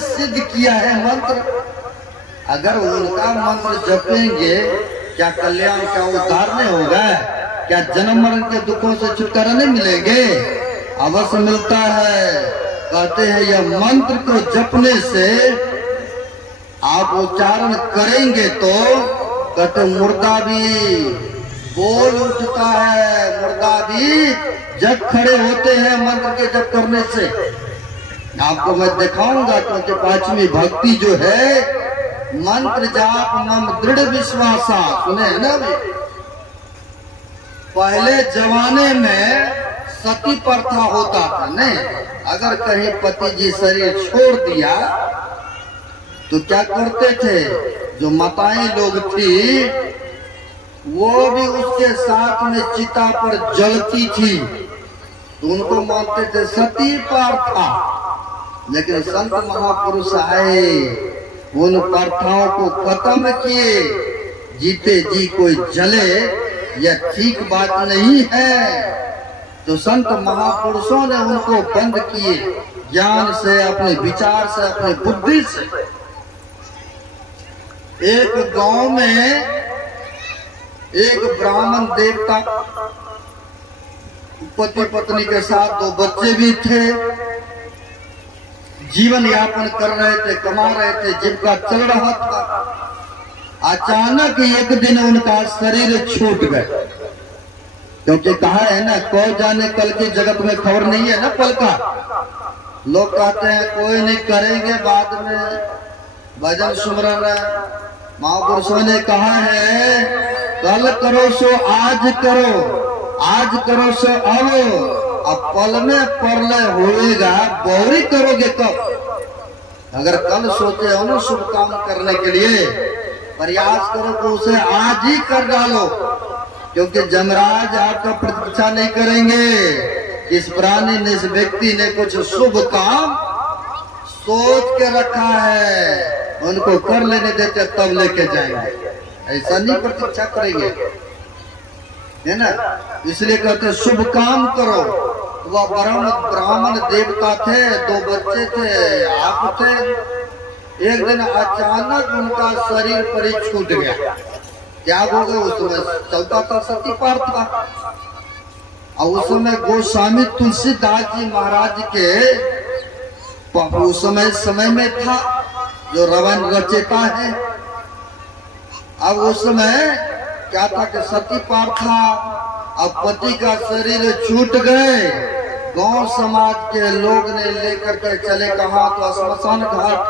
सिद्ध किया है मंत्र। अगर उनका मंत्र जपेंगे क्या कल्याण, क्या उद्धार नहीं होगा? क्या जन्म मरण के दुखों से छुटकारा नहीं मिलेंगे? अवश्य मिलता है। कहते हैं यह मंत्र को जपने से आप उच्चारण करेंगे तो कहते मुर्दा भी बोल उठता है, मुर्दा भी जग खड़े होते हैं मंत्र के जप करने से। आपको मैं दिखाऊंगा, क्योंकि पांचवी भक्ति जो है मंत्र जाप मम दृढ़ विश्वासा, सुने है ना अभी? पहले जमाने में सती प्रथा होता था नहीं? अगर कहीं पति जी शरीर छोड़ दिया तो क्या करते थे? जो माताएं लोग थी वो भी उसके साथ में चिता पर जलती थी, तो उनको मानते थे सती प्रथा। लेकिन संत महापुरुष आए, उन प्रथाओं को खत्म किए। जीते जी कोई जले यह ठीक बात नहीं है। तो संत महापुरुषों ने उनको बंद किए, ज्ञान से, अपने विचार से, अपने बुद्धि से। एक गांव में एक ब्राह्मण देवता, पति पत्नी के साथ 2 बच्चे भी थे, जीवन यापन कर रहे थे, कमा रहे थे, जीविका चल रहा था। अचानक एक दिन उनका शरीर छूट गए, क्योंकि कहा है ना, कोई जाने कल की जगत में खबर नहीं है ना पल का। लोग कहते हैं कोई नहीं, करेंगे बाद में भजन सुमरन। महापुरुषों ने कहा है कल करो सो आज करो, आज करो सो अब पल में परलय होएगा, बहुरी करोगे कब? अगर कल सोचे हो ना शुभ काम करने के लिए, प्रयास करो तो उसे आज ही कर डालो, क्योंकि जमराज आपका प्रतीक्षा नहीं करेंगे। इस प्राणी ने, इस व्यक्ति ने कुछ शुभ काम सोच के रखा है, उनको कर लेने देते तब लेके जाएंगे, ऐसा नहीं प्रतीक्षा करेंगे, है ना? इसलिए कहते शुभ काम करो। वह ब्राह्मण देवता थे, 2 बच्चे थे, आप थे। एक दिन अचानक उनका शरीर पर ही छूट गया। क्या हो गया? उस समय चलता था सती प्रथा, और उस समय गोस्वामी तुलसीदास जी महाराज के उस समय में था, जो रावण रचेता है। अब उस समय क्या था कि सती प्रथा, अब पति का शरीर छूट गए, गांव समाज के लोग ने लेकर के चले कहा तो श्मशान घाट,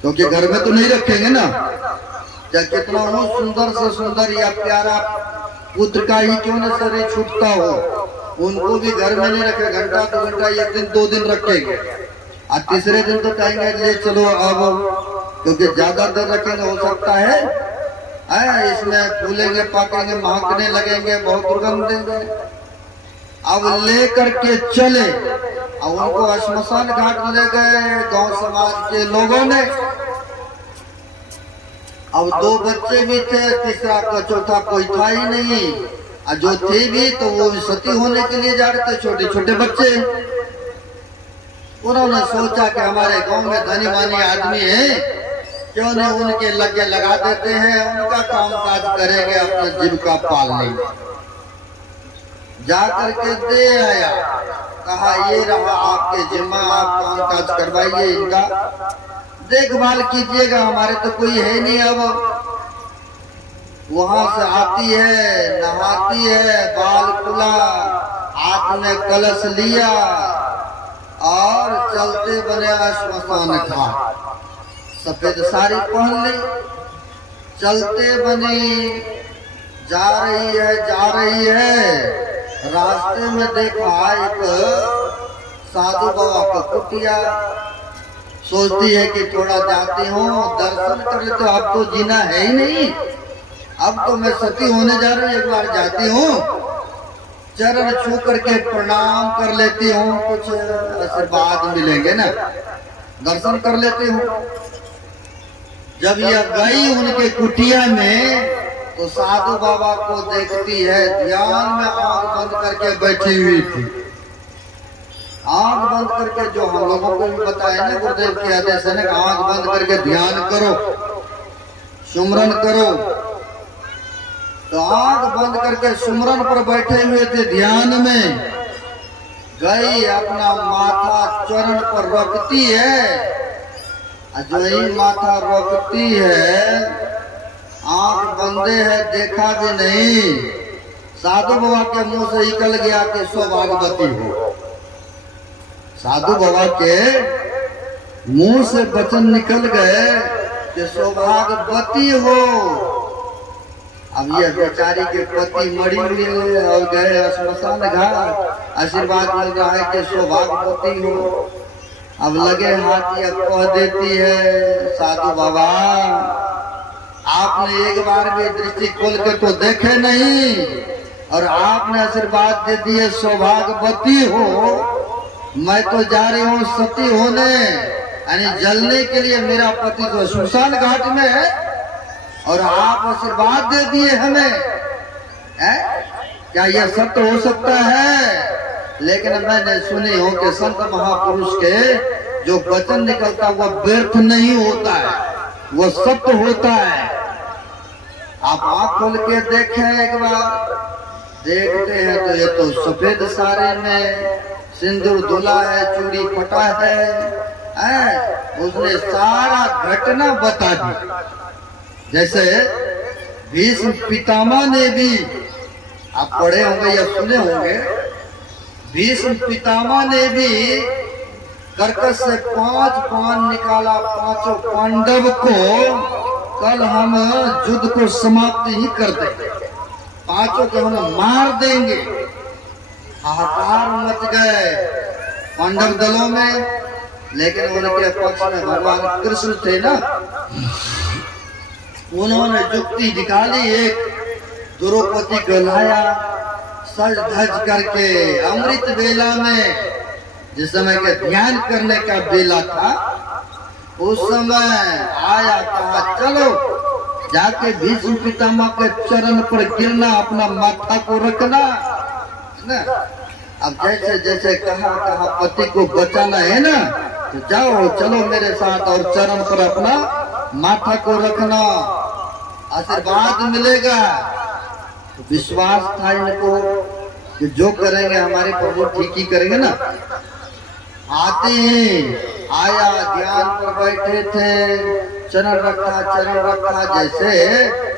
क्योंकि घर में तो नहीं रखेंगे ना। चाहे कितना हो सुंदर से सुंदर या प्यारा पुत्र का ही क्यों न शरीर छूटता हो, उनको भी घर में नहीं रखे, घंटा 2 घंटा, 1 दिन 2 दिन रखेंगे, और तीसरे दिन तो कहेंगे ले चलो अब, क्योंकि ज्यादा देर रखेंगे हो सकता है इसमें फूलेंगे, पाकेंगे, महकने लगेंगे, बहुत दुर्गंध देंगे। अब ले करके चले और उनको श्मशान घाट ले गए गांव समाज के लोगों ने। अब 2 बच्चे भी थे, तीसरा का चौथा कोई था ही नहीं, और जो थे भी तो वो भी सती होने के लिए जा रहे थे, छोटे छोटे बच्चे। उन्होंने सोचा कि हमारे गांव में धनी मानी आदमी है, क्यों नहीं उनके लगे लगा देते हैं, उनका काम काज करेंगे, अपना जीविका पाल लेंगे। जा करके दे आया, कहा ये रहा आपके जिम्मा, आप काम काज करवाइए, इनका देखभाल कीजिएगा, हमारे तो कोई है नहीं। अब वहां से आती है, नहाती है, बाल खुला, हाथ में कलश लिया और चलते बने श्मशान घाट। सफेद साड़ी पहन ली, चलते बनी, जा रही है। रास्ते में देखा एक साधु बाबा का कुटिया, सोचती है कि थोड़ा जाती हूँ, दर्शन कर ले, तो अब तो जीना है ही नहीं, अब तो मैं सती होने जा रही हूँ, एक बार जाती हूँ, चरण छू करके प्रणाम कर लेती हूँ, कुछ आशीर्वाद मिलेंगे ना, दर्शन कर लेती हूँ। जब यह गई उनके कुटिया में तो साधु बाबा को देखती है, ध्यान में आंख बंद करके बैठी हुई थी। आंख बंद करके, जो हम लोगों को भी बताया ना गुरुदेव के आदेश है ना, आंख बंद करके ध्यान करो, सुमरन करो। तो आंख बंद करके सुमरन पर बैठे हुए थे, ध्यान में गई अपना माथा चरण पर रखती है, जो ही माथा रखती है, आंख बंदे है, देखा भी नहीं, साधु बाबा के मुंह से निकल गया कि सौभाग्यवती हो। साधु बाबा के मुंह से वचन निकल गए कि सौभाग्यवती हो। अब ये बेचारी के पति मरी हुई और गए श्मशान घाट, आशीर्वाद मिल रहा है कि सौभाग्यवती हो। अब लगे हाथ या कह देती है, साधु बाबा आपने एक बार भी दृष्टि खोल के तो देखे नहीं, और आपने आशीर्वाद दे दिए सौभाग्यवती हो। मैं तो जा रही हूँ सती होने, यानी जलने के लिए, मेरा पति तो श्मशान घाट में है, और आप आशीर्वाद दे दिए हमें, है? क्या यह सत्य हो सकता है? लेकिन मैंने सुनी हो कि संत महापुरुष के जो वचन निकलता वह व्यर्थ नहीं होता है, वह सत्य होता है। आप आंख खोल के देखें एक बार, देखते हैं तो ये तो सफेद सारे में सिंदूर धुला है, चूड़ी फटा है, उसने सारा घटना बता दी। जैसे भीष्म पितामह ने भी, आप पढ़े होंगे या सुने होंगे, भीष्म पितामह ने भी कर्कश से 5 पान निकाला, 5 पांडव को कल हम युद्ध को समाप्त ही कर देंगे, 5 को हम मार देंगे। हाहाकार मच गए पांडव दलों में, लेकिन उनके पक्ष में भगवान कृष्ण थे ना, उन्होंने युक्ति निकाली, एक द्रौपदी को लाया सज धज करके, अमृत बेला में, जिस समय के ध्यान करने का बेला था, उस समय आया, कहा चलो जाके भीष्म पितामह के चरण पर गिरना, अपना माथा को रखना ना। अब जैसे जैसे कहा पति को बचाना है ना, तो जाओ चलो मेरे साथ, और चरण पर अपना माथा को रखना, आशीर्वाद मिलेगा। तो विश्वास था इनको कि जो करेंगे हमारे प्रभु ठीक ही करेंगे ना। आते ही आया, ध्यान पर बैठे थे, चरण रखा, जैसे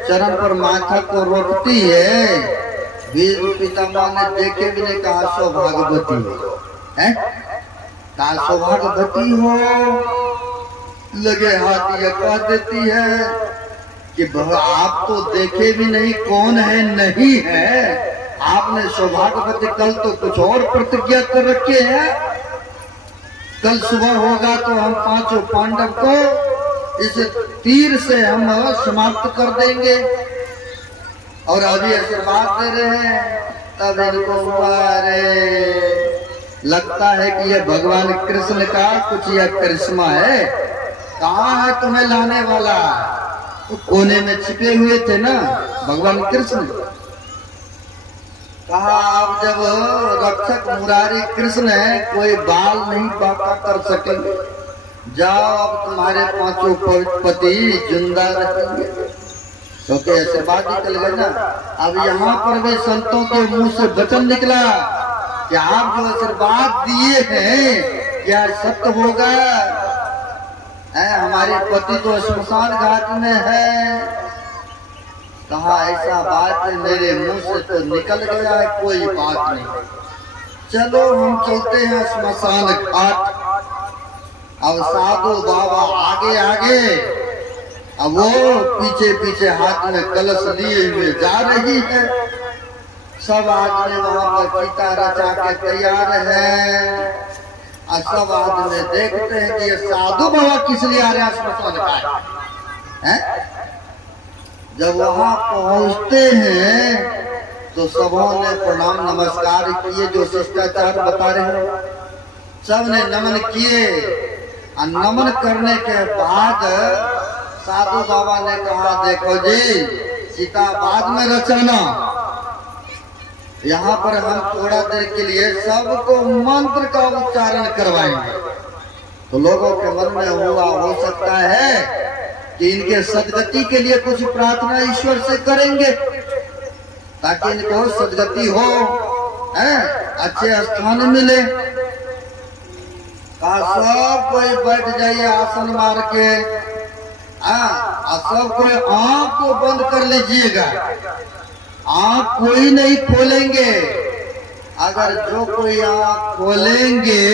चरण पर माथा को रखती है, भीष्म पितामह ने देखे भी नहीं, कहा सौभाग्यवती है, कहा सौभाग्यवती हो। लगे हाथ ये कह देती है कि आप तो देखे भी नहीं, कौन है नहीं है, आपने सौभाग्यवती, कल तो कुछ और प्रतिज्ञा कर रखे हैं, कल सुबह होगा तो हम 5 पांडव को इस तीर से हम समाप्त कर देंगे, और अभी आशीर्वाद दे रहे हैं। तब इनको लगता है कि यह भगवान कृष्ण का कुछ यह करिश्मा है, कहाँ है तुम्हें लाने वाला। तो कोने में छिपे हुए थे ना भगवान कृष्ण। कहा अब जब रक्षक मुरारी कृष्ण है, कोई बाल नहीं बाका कर सकेंगे, जाओ अब तुम्हारे 5 पति जिंदा रहेंगे, क्योंकि ऐसे बात निकल गई ना। अब यहाँ पर भी संतों के मुंह से वचन निकला कि आप जो आशीर्वाद दिए हैं क्या सत्य होगा? हमारे पति तो श्मशान घाट में है। कहा ऐसा बात मेरे मुंह से तो निकल गया है, कोई बात नहीं, चलो हम चलते हैं श्मशान घाट। अब साधु बाबा आगे आगे, अब वो पीछे पीछे हाथ में कलश लिए हुए जा रही है। सब आदमी वहां पर चिता रचा के तैयार है, और सब आदमी देखते हैं कि ये साधु बाबा किस लिए आ रहे हैं श्मशान घाट है। जब वहां पहुंचते हैं तो सबों ने प्रणाम नमस्कार किए, जो शिष्टाचार बता रहे हैं सब ने नमन किए। और नमन करने के बाद साधु बाबा ने कहा देखो जी, चिता बाद में रचाना, यहाँ पर हम थोड़ा देर के लिए सबको मंत्र का उच्चारण करवाएंगे। तो लोगों के मन में हो सकता है कि इनके सदगति के लिए कुछ प्रार्थना ईश्वर से करेंगे ताकि इनको सदगति हो, अच्छे स्थान मिले। सब कोई बैठ जाइए आसन मार के, सब कोई आंख को बंद कर लीजिएगा, आंख कोई नहीं खोलेंगे। अगर जो कोई आंख खोलेंगे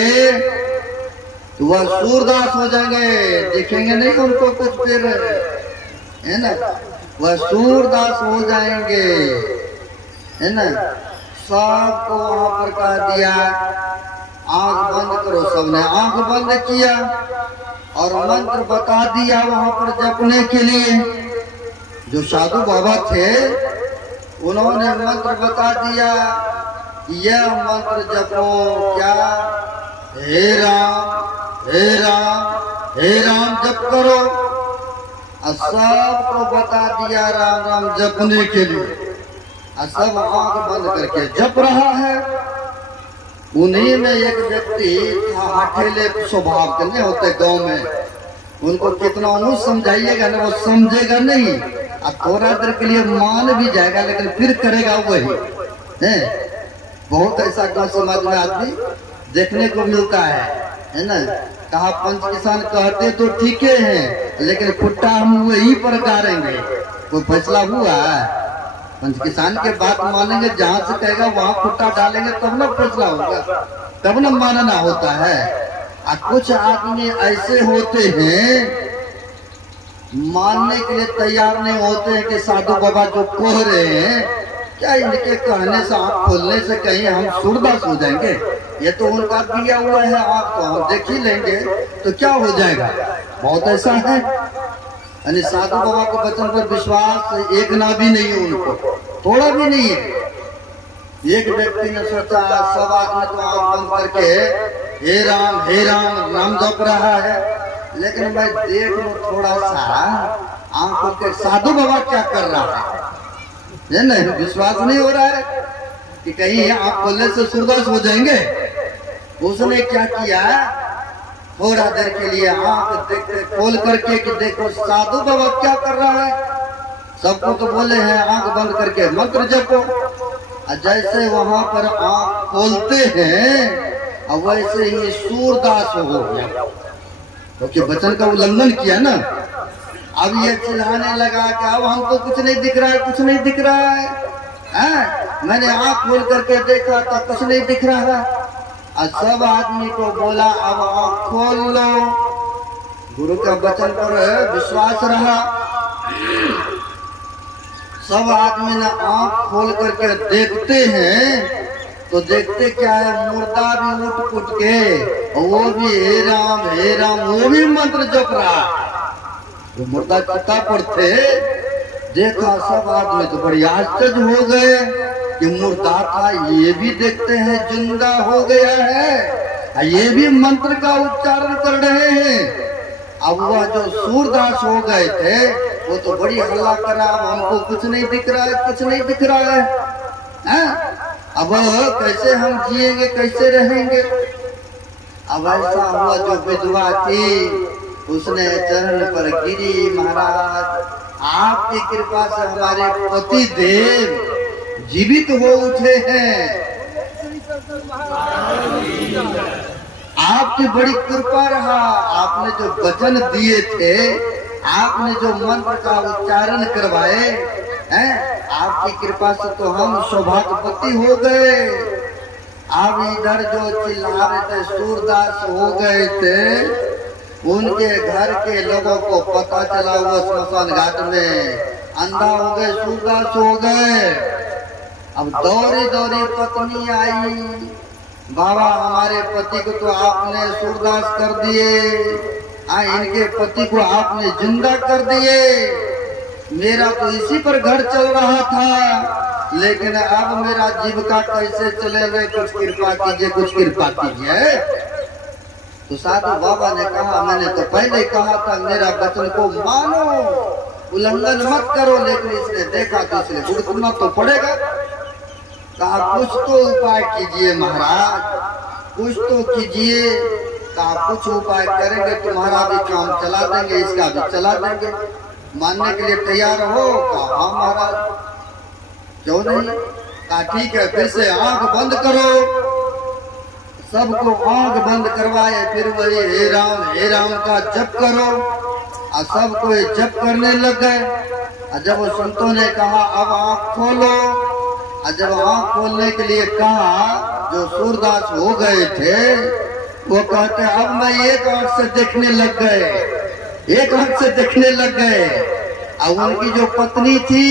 तो वह सूरदास हो जाएंगे, दिखेंगे नहीं उनको कुछ देर, है ना, वह सूरदास हो जाएंगे, है ना। सबको वहां पर कह दिया आंख बंद करो, सबने आंख बंद किया और मंत्र बता दिया वहां पर जपने के लिए। जो साधु बाबा थे उन्होंने मंत्र बता दिया, यह मंत्र जपो, क्या, हे राम हे राम हे राम जप करो। और सबको बता दिया राम राम जपने के लिए, और सब आंख बंद करके जप रहा है। उन्हीं में एक व्यक्ति था, हठेले स्वभाव के नहीं होते गांव में, उनको कितना मुंह समझाइएगा ना वो समझेगा नहीं, और थोड़ा देर के लिए मान भी जाएगा लेकिन फिर करेगा वही है। बहुत ऐसा गांव समाज में आदमी देखने को मिलता है ना। कहा पंच किसान कहते तो ठीक है लेकिन फुट्टा हम वही पर गाड़ेंगे। कोई फैसला हुआ, पंच किसान के बात मानेंगे, जहां से कहेगा वहां फुट्टा डालेंगे तब ना फैसला होगा, तब ना मानना होता है। और कुछ आदमी ऐसे होते हैं मानने के लिए तैयार नहीं होते हैं कि साधु बाबा जो कह रहे हैं, क्या इनके कहने से आँख खोलने से कहीं हम सूरदास हो जाएंगे? ये तो उनका दिया हुआ है, आँख तो हम देख ही लेंगे तो क्या हो जाएगा। बहुत ऐसा है, यानी साधु बाबा के वचन पर विश्वास एक ना भी नहीं है, उनको थोड़ा भी नहीं है। एक व्यक्ति ने सोचा सब आदमी तो आँख बंद करके हे राम नाम जप रहा है, लेकिन मैं देख लूं थोड़ा सा आंखों के साधु बाबा क्या कर रहा है नहीं, विश्वास नहीं हो रहा है कि कहीं आंख खोलने से सूरदास हो जाएंगे। उसने क्या किया, थोड़ा देर के लिए आंख देखते खोल करके कि देखो साधु बाबा क्या कर रहा है। सबको तो बोले हैं आंख बंद करके मंत्र जपो, जैसे वहां पर आंख खोलते हैं वैसे ही सूरदास हो गया, क्योंकि वचन का उल्लंघन किया ना। अब ये चिल्लाने लगा कि अब हमको कुछ नहीं दिख रहा है, कुछ नहीं दिख रहा है, मैंने आंख खोल करके देखा तो कुछ नहीं दिख रहा है। और सब आदमी को बोला अब आंख खोल लो, गुरु का वचन पर विश्वास रहा। सब आदमी ने आंख खोल करके देखते हैं तो देखते क्या है, मुर्दा भी उठ उठ के वो भी हे राम वो भी मंत्र जप रहा। वो मुर्दा चिता पर थे, देखा सब आदमी तो बड़ी आश्चर्य हो गए कि मुर्दा था ये भी देखते हैं जिंदा हो गया है, ये भी मंत्र का उच्चारण कर रहे हैं। अब वह जो सूरदास हो गए थे वो तो बड़ी हल्ला करा, हमको कुछ नहीं दिख रहा है, कुछ नहीं दिख रहा है। अब कैसे हम जिएंगे, कैसे रहेंगे। अब ऐसा हुआ जो विधवा थी उसने चरण पर गिरी, महाराज आपकी कृपा से हमारे पति देव जीवित हो उठे हैं, आपकी बड़ी कृपा रहा। आपने जो वचन दिए थे, आपने जो मंत्र का उच्चारण करवाए हैं, आपकी कृपा से तो हम सौभाग्यवती हो गए। अब इधर जो चिल्ला रहे थे सूरदास हो गए थे, उनके घर के लोगों को पता चला, वो स्मशान घाट में अंधा हो गए, सूरदास हो गए। अब दौड़ी दौड़ी पत्नी आई, बाबा हमारे पति को तो आपने सूरदास कर दिए, इनके पति को आपने जिंदा कर दिए, मेरा तो इसी पर घर चल रहा था, लेकिन अब मेरा जीविका कैसे चलेगा, कुछ कृपा कीजिए, कुछ कृपा कीजिए। तो साधु बाबा ने कहा मैंने तो पहले कहा था मेरा वचन को मानो, उल्लंघन मत करो, लेकिन इसने देखा तो इसने भुगतना तो पड़ेगा। कहा कुछ तो उपाय कीजिए महाराज, कुछ तो कीजिए। कहा कुछ उपाय करेंगे, तुम्हारा भी काम चला देंगे, इसका भी चला देंगे। मानने के लिए तैयार हो? कहा हाँ महाराज, क्यों नहीं। कहा ठीक है, फिर से आंख बंद करो। सबको आंख बंद करवाए, फिर वही हे राम का जप करो। और सब कोई जप करने लग गए। और जब वो संतों ने कहा अब आंख खोलो, और जब आंख खोलने के लिए कहा, जो सूरदास हो गए थे वो कहते अब मैं एक आंख से देखने लग गए, एक आंख से देखने लग गए। और उनकी जो पत्नी थी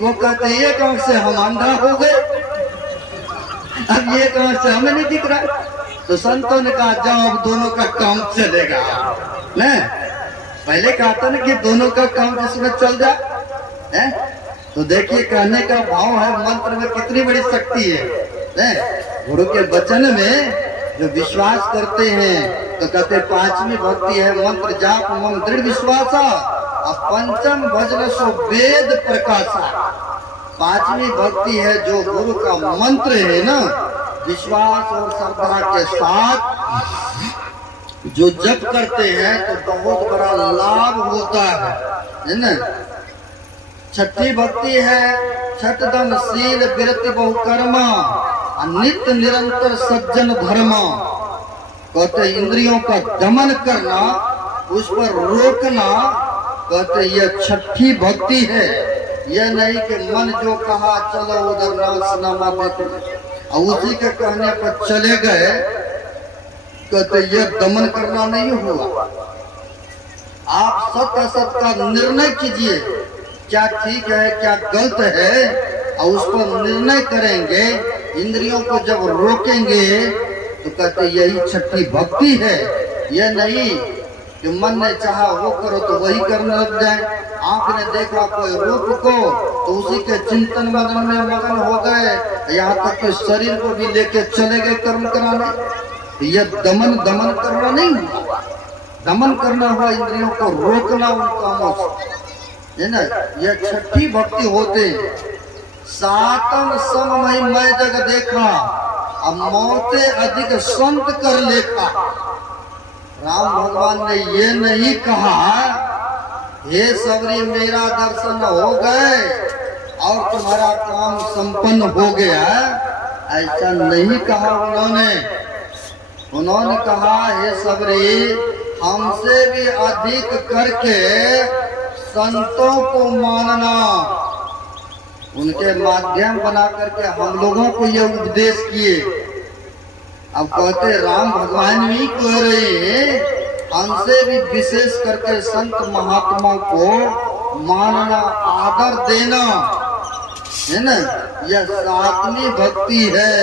वो कहते एक आंख से हम अंधा हो गए, अब एक आंख से हमें नहीं दिख रहा। तो संतों ने कहा जाओ अब दोनों का काम चलेगा। न पहले कहा था ना कि दोनों का काम जिसमें चल जाए। तो देखिए कहने का भाव है, मंत्र में कितनी बड़ी शक्ति है। गुरु के वचन में जो विश्वास करते हैं तो कहते पांचवी भक्ति है मंत्र जाप मम दृढ़ विश्वासा, और पंचम भजन सो वेद प्रकाशा। पांचवी भक्ति है जो गुरु का मंत्र है ना, विश्वास और श्रद्धा के साथ जो जप करते हैं तो बहुत बड़ा लाभ होता है ना। छठी भक्ति है छठदम शील विरति बहुकर्मा, नित्य निरंतर सज्जन धर्म। कहते इंद्रियों का दमन करना, उस पर रोकना, कहते यह छठी भक्ति है। यह नहीं कि मन जो कहा चलो उधर नाचनामा देखो और उसी के कहने पर चले गए। कहते यह दमन करना नहीं हुआ। आप सत्य असत का निर्णय कीजिए, क्या ठीक है क्या गलत है, और उस पर निर्णय करेंगे। इंद्रियों को जब रोकेंगे तो कहते यही छठी भक्ति है। यह नहीं कि मन ने चाहा वो करो तो वही करने लग जाए। आंख ने देखा कोई रूप को तो उसी के चिंतन मगन में मगन हो गए, यहाँ तक कि शरीर को भी लेके चले गए कर्म कराने। यह दमन करना नहीं हुआ। दमन करना हुआ इंद्रियों को रोकना उन कामों से, है ना। यह छठी भक्ति होते। सातम सममय मैं जग देखा, अब मौते अधिक संत कर लेखा। राम भगवान ने ये नहीं कहा हे सबरी मेरा दर्शन हो गए और तुम्हारा काम संपन्न हो गया, ऐसा नहीं कहा उन्होंने कहा हे सबरी हमसे भी अधिक करके संतों को मानना। उनके माध्यम बना करके हम लोगों को ये उपदेश किए। अब कहते राम भगवान भी कह रहे हैं हमसे भी विशेष करके संत महात्माओं को मानना, आदर देना, है ना। यह सातवीं भक्ति है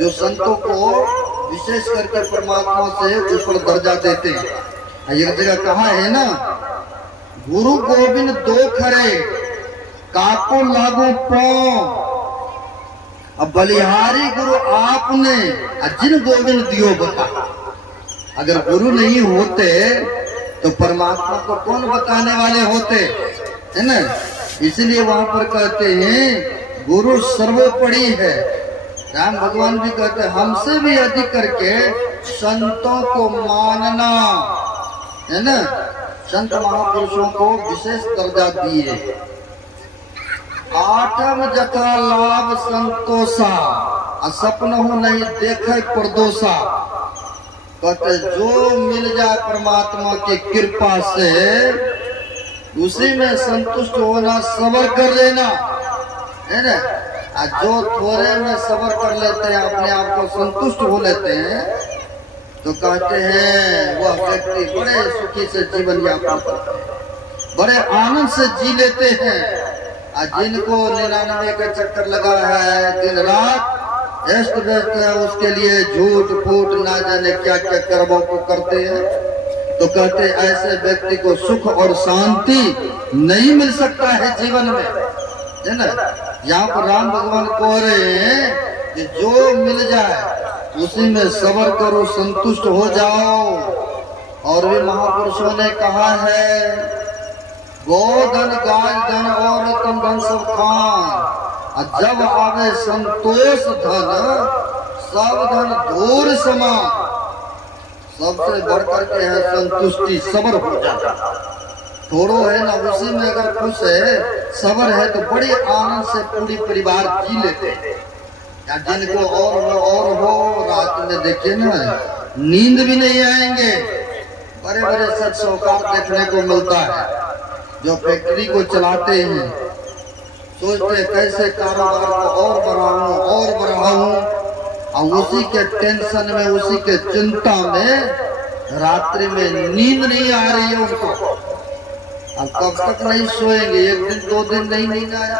जो संतों को विशेष करके परमात्मा से ऊपर दर्जा देते हैं। एक जगह कहा है ना, गुरु गोविंद दो खरे काको लागू पाँव। अब बलिहारी गुरु आपने जिन गोविंद दियो बता। अगर गुरु नहीं होते तो परमात्मा को कौन बताने वाले होते, है ना। इसलिए वहां पर कहते हैं गुरु सर्वोपरि है। राम भगवान भी कहते हैं हमसे भी अधिक करके संतों को मानना, है ना। संत महापुरुषों को विशेष दर्जा दिए। आठम जथा लाभ संतोषा, सपन हो नहीं देखे प्रदोषा। कहते जो मिल जाए परमात्मा की कृपा से उसी में संतुष्ट होना, सबर कर लेना, है ना। जो थोड़े में सबर कर लेते हैं, अपने आप को संतुष्ट हो लेते हैं, तो कहते हैं वह व्यक्ति बड़े सुखी से जीवन यापन करते हैं, बड़े आनंद से जी लेते हैं। जिनको 99 का चक्कर लगा है, दिन रात व्यस्त है, उसके लिए झूठ फूट ना जाने क्या क्या कर्मों को करते हैं, तो कहते ऐसे व्यक्ति को सुख और शांति नहीं मिल सकता है जीवन में, है ना। यहाँ पर राम भगवान कह रहे हैं कि जो मिल जाए उसी में सबर करो, संतुष्ट हो जाओ। और भी महापुरुषों ने कहा है गोधन गाय धन और रतन धन सब खान, और जब आवे संतोष धन, सब धन धूर समान। सबसे बढ़कर के है संतुष्टि, सबर हो जाता। थोड़ो है ना उसी में अगर खुश है, सबर है तो बड़े आनंद से पूरी परिवार जी लेते हैं। या जिनको और हो रात में देखिए ना नींद भी नहीं आएंगे। बड़े बड़े सच सौकार देखने को मिलता है जो फैक्ट्री को चलाते हैं, सोचते कैसे कारोबार को और बढ़ाऊं, और उसी के टेंशन में, उसी के चिंता में रात्रि में नींद नहीं आ रही है उनको। अब कब तक नहीं सोएंगे? एक दिन 2 दिन नहीं नींद आया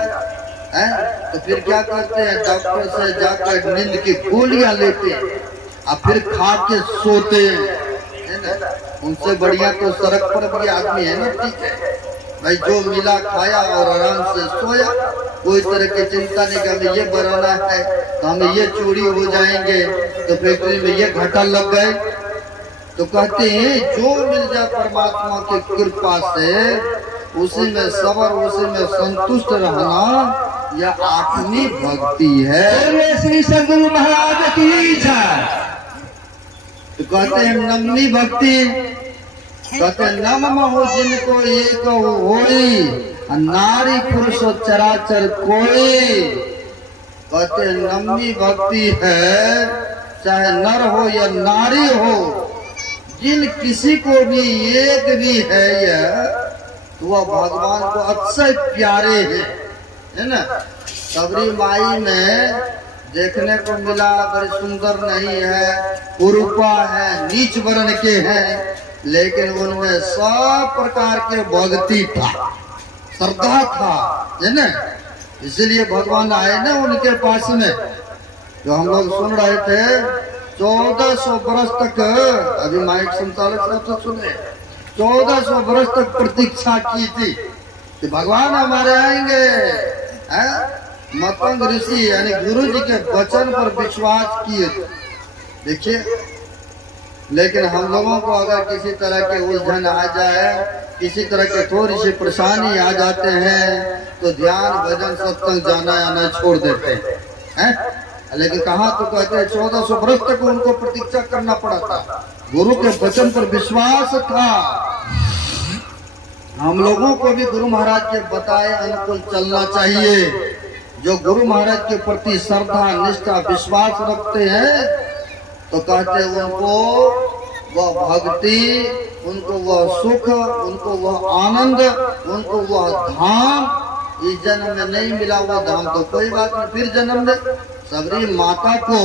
है तो फिर क्या करते हैं? डॉक्टर से जाकर नींद की गोलियां लेते हैं और फिर खा के सोते हैं, है ना। उनसे बढ़िया तो सड़क पर भी आदमी है ना, ठीक है भाई, जो मिला खाया और आराम से सोया, कोई तरह की चिंता नहीं कि हमें ये बनाना है तो हमें ये चोरी हो जाएंगे, तो फैक्ट्री में ये घाटा लग गए। तो कहते हैं जो मिल जाए परमात्मा की कृपा से, उसी में सबर, उसी में संतुष्ट रहना, यह आत्मी भक्ति है। श्री सद्गुरु महाराज की जय। तो कहते हैं नमनी भक्ति, कहते नम हो जिनको एक होई, नारी पुरुष चराचर कोई। कहते नमनी भक्ति है, चाहे नर हो या नारी हो, जिन किसी को भी एक भी है यह, तो वह भगवान को अतिशय प्यारे है ना। सबरी माई में देखने को मिला बड़ी सुंदर नहीं है, कुरूपा है, नीच वर्ण के हैं, लेकिन उनमें सब प्रकार के भक्ति था, श्रद्धा था, है ना। इसलिए भगवान आए ना उनके पास में। जो हम लोग सुन रहे थे 1400 बरस तक, अभी माइक संचालक साहब से सुने, 1400 बरस तक प्रतीक्षा की थी कि भगवान हमारे आएंगे। मतंग ऋषि यानी गुरु जी के वचन पर विश्वास किए, देखिए। लेकिन हम लोगों को अगर किसी तरह के उलझन आ जाए, किसी तरह के थोड़ी सी परेशानी आ जाते हैं, तो ध्यान भजन सत्संग जाना आना छोड़ देते हैं। लेकिन कहा तो कहते हैं 1400 वर्ष तक उनको प्रतीक्षा करना पड़ा था, गुरु के वचन पर विश्वास था। हम लोगों को भी गुरु महाराज के बताए अनुकूल चलना चाहिए। जो गुरु महाराज के प्रति श्रद्धा, निष्ठा, विश्वास रखते हैं, तो कहते हैं उनको वह भक्ति, उनको वह सुख, उनको वह आनंद, उनको वह धाम इस जन्म में नहीं मिला। वो धाम तो कोई बात नहीं, फिर जन्म में। सबरी माता को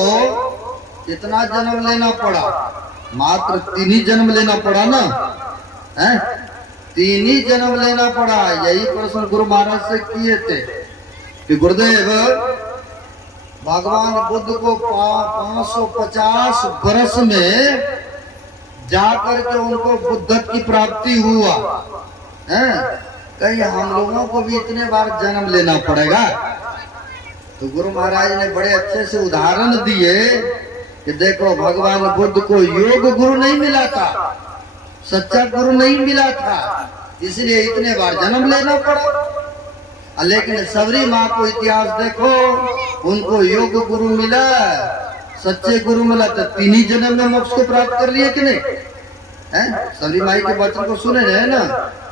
कितना जन्म लेना पड़ा? मात्र 3 ही जन्म लेना पड़ा ना, है 3 ही जन्म लेना पड़ा। यही प्रश्न गुरु महाराज से किए थे कि गुरुदेव, भगवान बुद्ध को 550 वर्ष में जाकर के उनको बुद्धत्व की प्राप्ति हुआ है, कहीं हम लोगों को भी इतने बार जन्म लेना पड़ेगा? तो गुरु महाराज ने बड़े अच्छे से उदाहरण दिए कि देखो, भगवान बुद्ध को योग गुरु नहीं मिला था, सच्चा गुरु नहीं मिला था, इसलिए इतने बार जन्म लेना पड़ा। लेकिन सबरी माँ को इतिहास देखो, उनको योग गुरु मिला, सच्चे गुरु मिला, तो 3 ही जन्म में मोक्ष को प्राप्त कर लिए कि नहीं? सबरी माई के वचन को सुने रहे ना,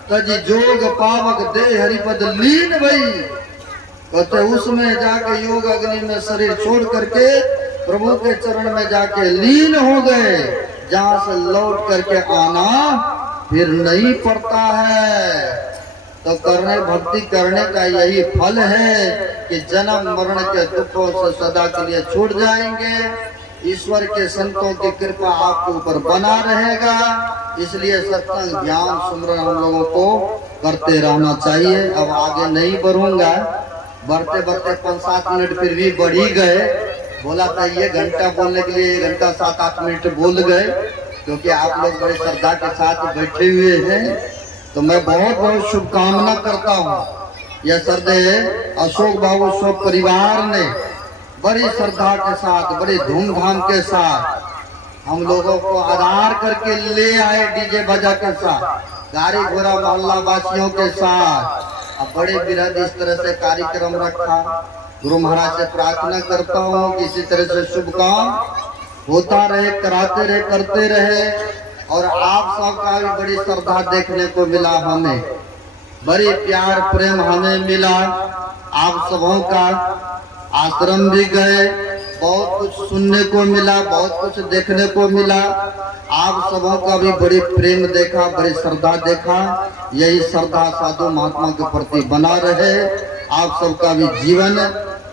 तजी जोग पावक दे हरिपद लीन भई। कहते उसमें जाके योग अग्नि में शरीर छोड़ करके प्रभु के चरण में जाके लीन हो गए, जहां से लौट करके आना फिर नहीं पड़ता है। तो करने भक्ति करने का यही फल है कि जन्म मरण के दुखों से सदा के लिए छूट जाएंगे। ईश्वर के संतों की कृपा आपके ऊपर बना रहेगा। इसलिए सत्संग, ज्ञान, सुमरन हम लोगों को करते रहना चाहिए। अब आगे नहीं बढ़ूंगा, बढ़ते बढ़ते 5-7 मिनट फिर भी बढ़ ही गए। बोला था ये घंटा बोलने के लिए 1 घंटा 7-8 मिनट बोल गए, क्योंकि आप लोग बड़ी श्रद्धा के साथ बैठे हुए हैं। तो मैं बहुत बहुत शुभकामना करता हूँ। यह श्रद्धेय अशोक बाबू शोक परिवार ने बड़ी श्रद्धा के साथ, बड़ी धूमधाम के साथ हम लोगों को आधार करके ले आए, डीजे बजा के साथ, गाड़ी घोड़ा मोहल्ला वासियों के साथ। अब बड़े विरध इस तरह से कार्यक्रम रखा, गुरु महाराज से प्रार्थना करता हूँ कि इसी तरह से शुभ काम होता रहे, कराते रहे, करते रहे। और आप सबका भी बड़ी श्रद्धा देखने को मिला, हमें बड़ी प्यार प्रेम हमें मिला। आप सबों का आश्रम भी गए, बहुत कुछ सुनने को मिला, बहुत कुछ देखने को मिला। आप सबों का भी बड़ी प्रेम देखा, बड़ी श्रद्धा देखा। यही श्रद्धा साधु महात्मा के प्रति बना रहे। आप सबका भी जीवन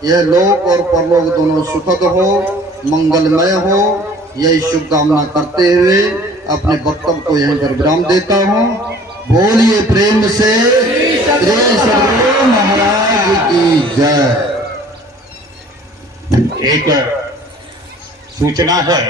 यह लोक और परलोक दोनों सुखद हो, मंगलमय हो, यही शुभकामना करते हुए अपने वक्तव्य को यहीं पर विराम देता हूँ। बोलिए प्रेम से श्री सद्गुरु महाराज की जय। एक सूचना है